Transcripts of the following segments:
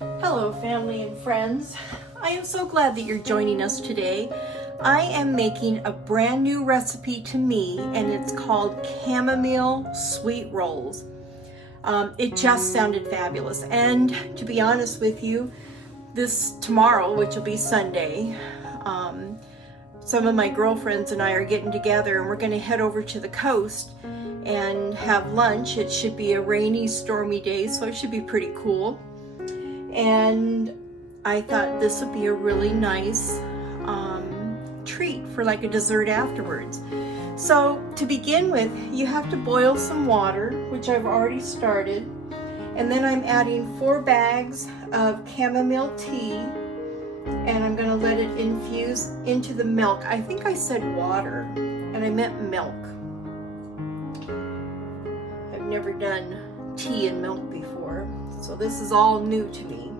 Hello family and friends. I am so glad that you're joining us today. I am making a brand new recipe to me and it's called chamomile sweet rolls. It just sounded fabulous, and to be honest with you, tomorrow, which will be Sunday, some of my girlfriends and I are getting together and we're going to head over to the coast and have lunch. It should be a rainy, stormy day, so it should be pretty cool. And I thought this would be a really nice treat for like a dessert afterwards. So to begin with, you have to boil some water, which I've already started, and then I'm adding 4 bags of chamomile tea, and I'm going to let it infuse into the milk. I think I said water and I meant milk. I've never done tea and milk before, so this is all new to me.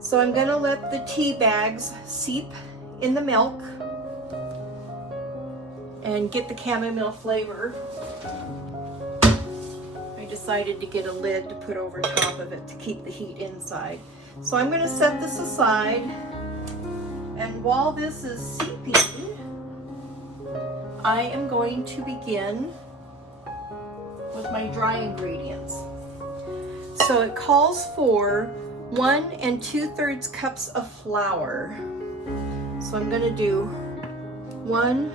So I'm going to let the tea bags seep in the milk and get the chamomile flavor. I decided to get a lid to put over top of it to keep the heat inside. So I'm going to set this aside, and while this is seeping, I am going to begin with my dry ingredients. So it calls for 1 2/3 cups of flour. So I'm going to do 1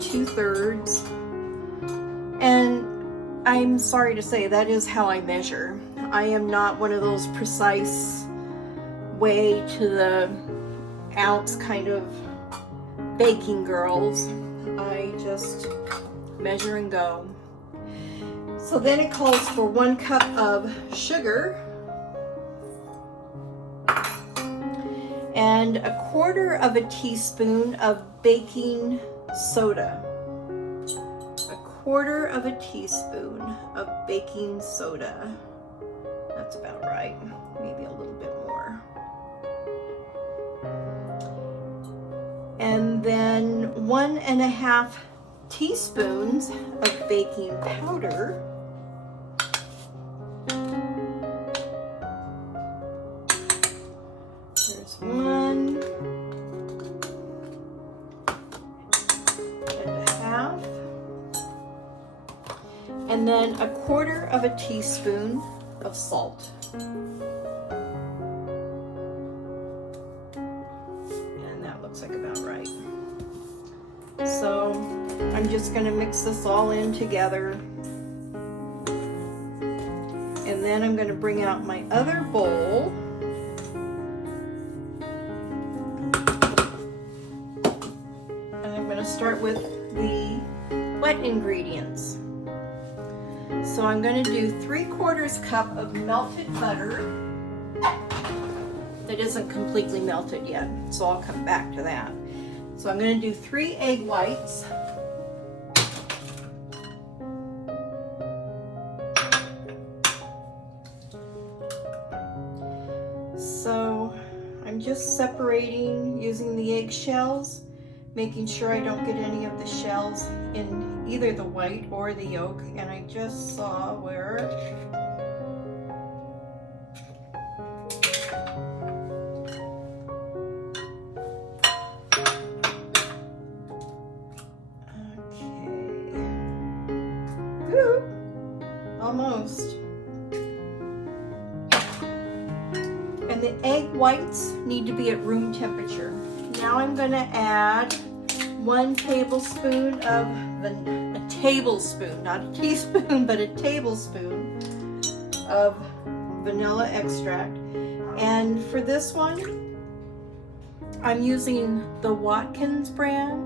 2/3, and I'm sorry to say that is how I measure. I am not one of those precise way to the ounce kind of baking girls. I just measure and go. So then it calls for 1 cup of sugar and 1/4 of a teaspoon of baking soda. 1/4 of a teaspoon of baking soda. That's about right. Maybe a little bit more. And then 1 1/2 teaspoons of baking powder. There's 1 1/2. And then 1/4 of a teaspoon of salt. And that looks like about right. So I'm just going to mix this all in together. And then I'm going to bring out my other bowl. And I'm going to start with the wet ingredients. So I'm going to do 3/4 cup of melted butter that isn't completely melted yet, so I'll come back to that. So I'm going to do 3 egg whites. So I'm just separating using the egg shells, making sure I don't get any of the shells in either the white or the yolk, and I just saw where almost. And the egg whites need to be at room temperature. Now I'm going to add 1 tablespoon of a tablespoon, not a teaspoon, but a tablespoon of vanilla extract. And for this one, I'm using the Watkins brand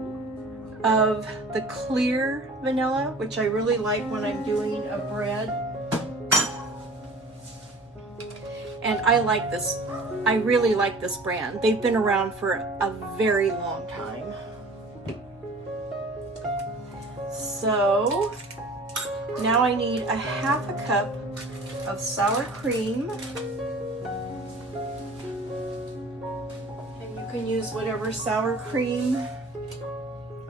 of the clear vanilla, which I really like when I'm doing a bread. And I like this. I really like this brand. They've been around for a very long time. So now I need 1/2 cup of sour cream. And you can use whatever sour cream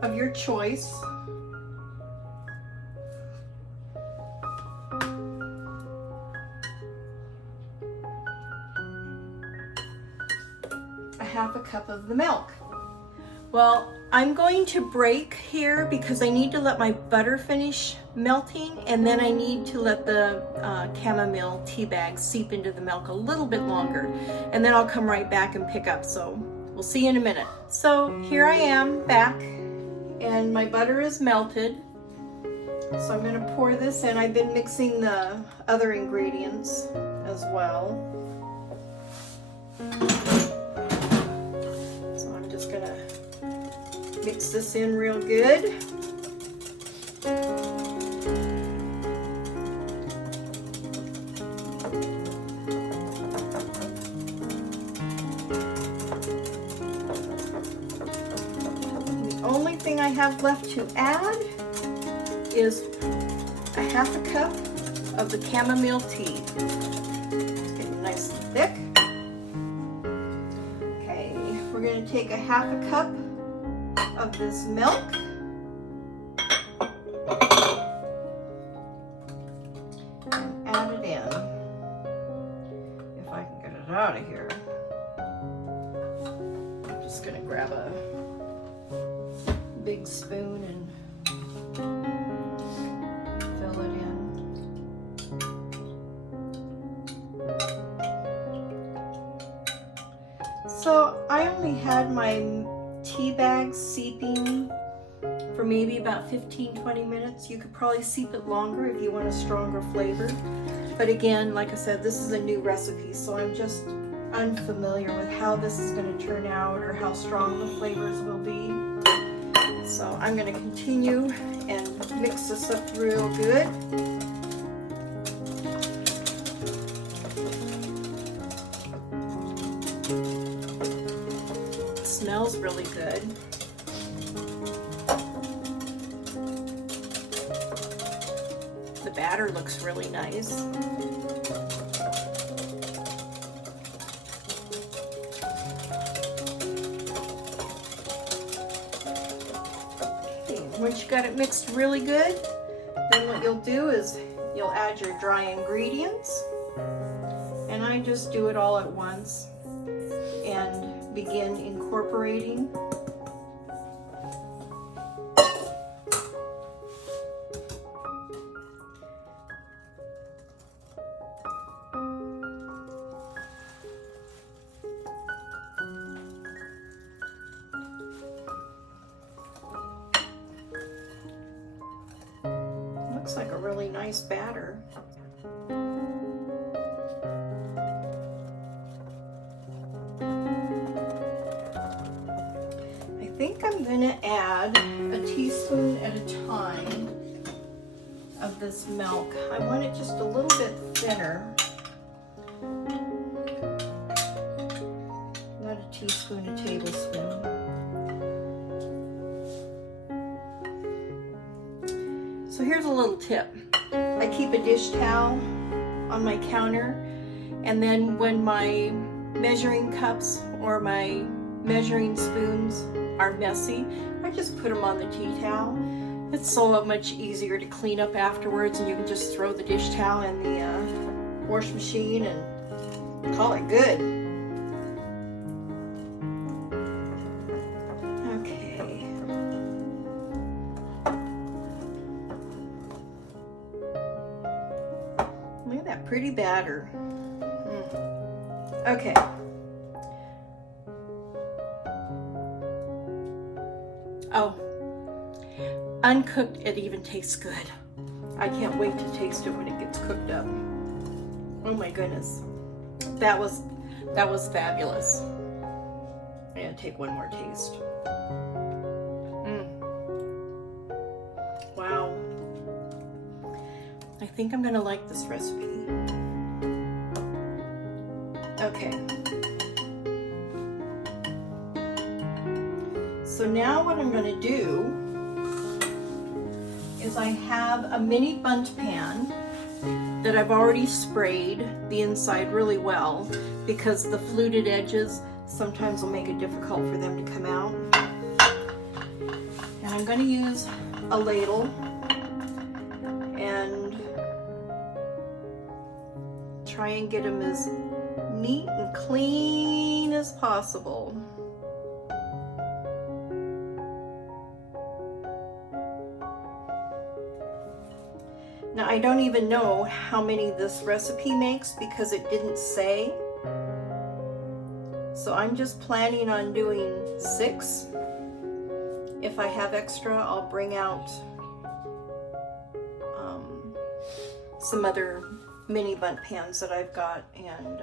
of your choice. 1/2 cup of the milk. Well, I'm going to break here because I need to let my butter finish melting, and then I need to let the chamomile tea bag seep into the milk a little bit longer, and then I'll come right back and pick up. So we'll see you in a minute. So here I am back, and my butter is melted. So I'm going to pour this in. I've been mixing the other ingredients as well. So I'm just going to mix this in real good. The only thing I have left to add is 1/2 cup of the chamomile tea. It's getting nice and thick. Okay, we're going to take 1/2 cup of this milk. And add it in. If I can get it out of here. I'm just going to grab a big spoon and fill it in. So I only had my tea bag seeping for maybe about 15-20 minutes. You could probably seep it longer if you want a stronger flavor. But again, like I said, this is a new recipe, so I'm just unfamiliar with how this is going to turn out or how strong the flavors will be. So I'm going to continue and mix this up real good. It smells really good. The batter looks really nice. Once you got it mixed really good, then what you'll do is you'll add your dry ingredients, and I just do it all at once and begin incorporating. Looks like a really nice batter. I think I'm going to add a teaspoon at a time of this milk. I want it just a little bit thinner. Not a teaspoon, a tablespoon. So here's a little tip. I keep a dish towel on my counter, and then when my measuring cups or my measuring spoons are messy, I just put them on the tea towel. It's so much easier to clean up afterwards, and you can just throw the dish towel in the wash machine and call it good. Look at that pretty batter. Okay. Oh, uncooked, it even tastes good. I can't wait to taste it when it gets cooked up. Oh my goodness. That was fabulous. I'm gonna take one more taste. Wow. I think I'm gonna like this recipe. Okay. So now what I'm gonna do is I have a mini bundt pan that I've already sprayed the inside really well, because the fluted edges sometimes will make it difficult for them to come out. And I'm going to use a ladle and try and get them as neat and clean as possible. I don't even know how many this recipe makes because it didn't say. So I'm just planning on doing 6. If I have extra, I'll bring out some other mini bundt pans that I've got and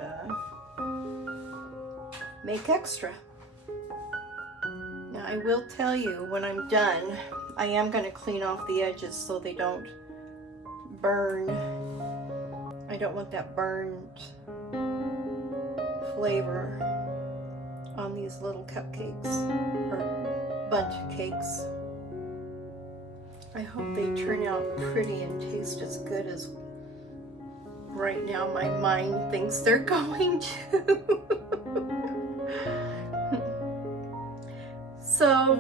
make extra. Now I will tell you, when I'm done, I am going to clean off the edges so they don't burn. I don't want that burned flavor on these little cupcakes or bundt cakes. I hope they turn out pretty and taste as good as right now my mind thinks they're going to. So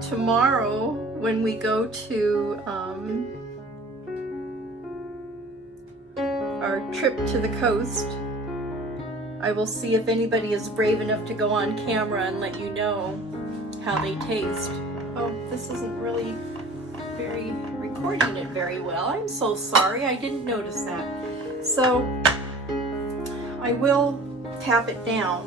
tomorrow when we go to our trip to the coast, I will see if anybody is brave enough to go on camera and let you know how they taste. Oh, this isn't really recording it very well. I'm so sorry, I didn't notice that. So I will tap it down,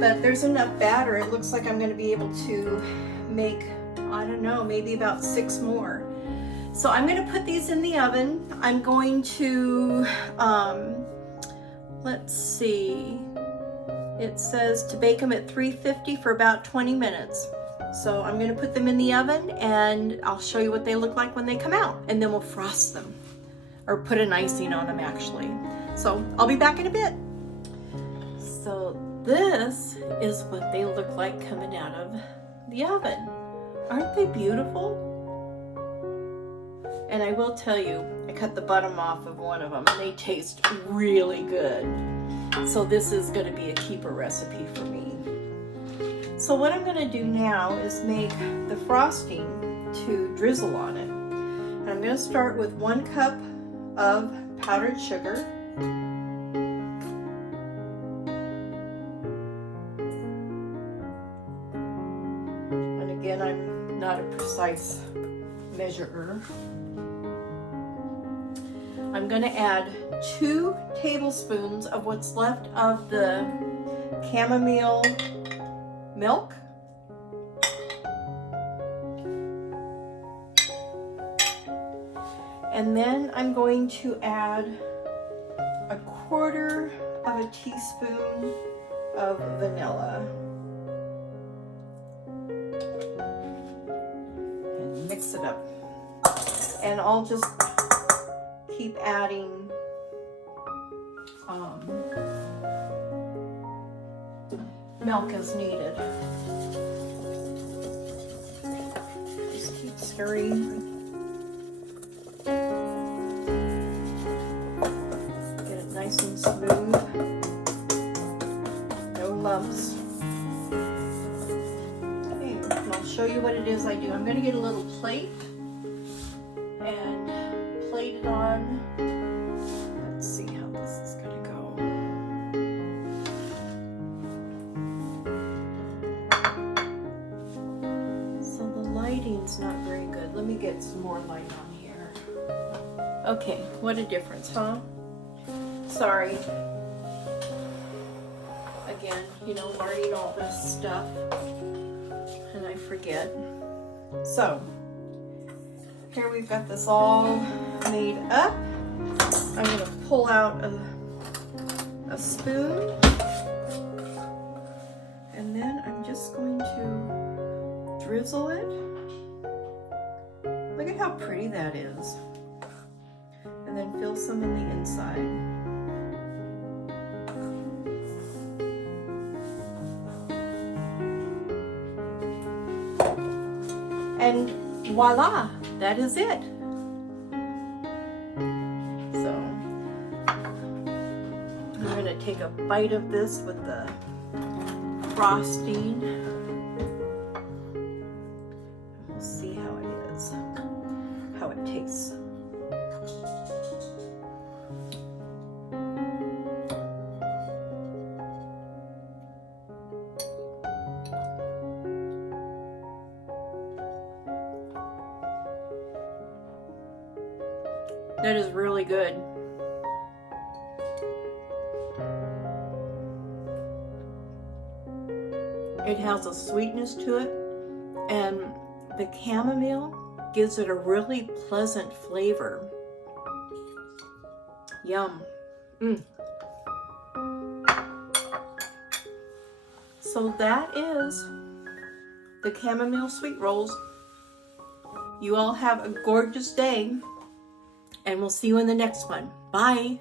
but there's enough batter. It looks like I'm going to be able to make, I don't know, maybe about 6 more. So I'm going to put these in the oven. I'm going to, let's see, it says to bake them at 350 for about 20 minutes. So I'm going to put them in the oven and I'll show you what they look like when they come out, and then we'll frost them or put an icing on them actually. So I'll be back in a bit. So this is what they look like coming out of the oven. Aren't they beautiful? And I will tell you, I cut the bottom off of one of them and they taste really good. So this is going to be a keeper recipe for me. So what I'm going to do now is make the frosting to drizzle on it. And I'm going to start with 1 cup of powdered sugar. And again, I'm not a precise measurer. I'm going to add 2 tablespoons of what's left of the chamomile milk. And then I'm going to add 1/4 of a teaspoon of vanilla. And mix it up. And I'll just keep adding milk as needed. Just keep stirring. Get it nice and smooth. No lumps. Okay, and I'll show you what it is I do. I'm going to get a little plate and plate it on. Let's see how this is going to go. Lighting's not very good. Let me get some more light on here. Okay, what a difference, huh? Sorry. Again, you know, learning all this stuff and I forget. So, here we've got this all made up. I'm going to pull out a spoon and then I'm just going to drizzle it. Look at how pretty that is. And then fill some in the inside. And voila, that is it. So I'm going to take a bite of this with the frosting. We'll see how it is, how it tastes. That is really good. It has a sweetness to it, and the chamomile gives it a really pleasant flavor. Yum. So that is the chamomile sweet rolls. You all have a gorgeous day, and we'll see you in the next one. Bye.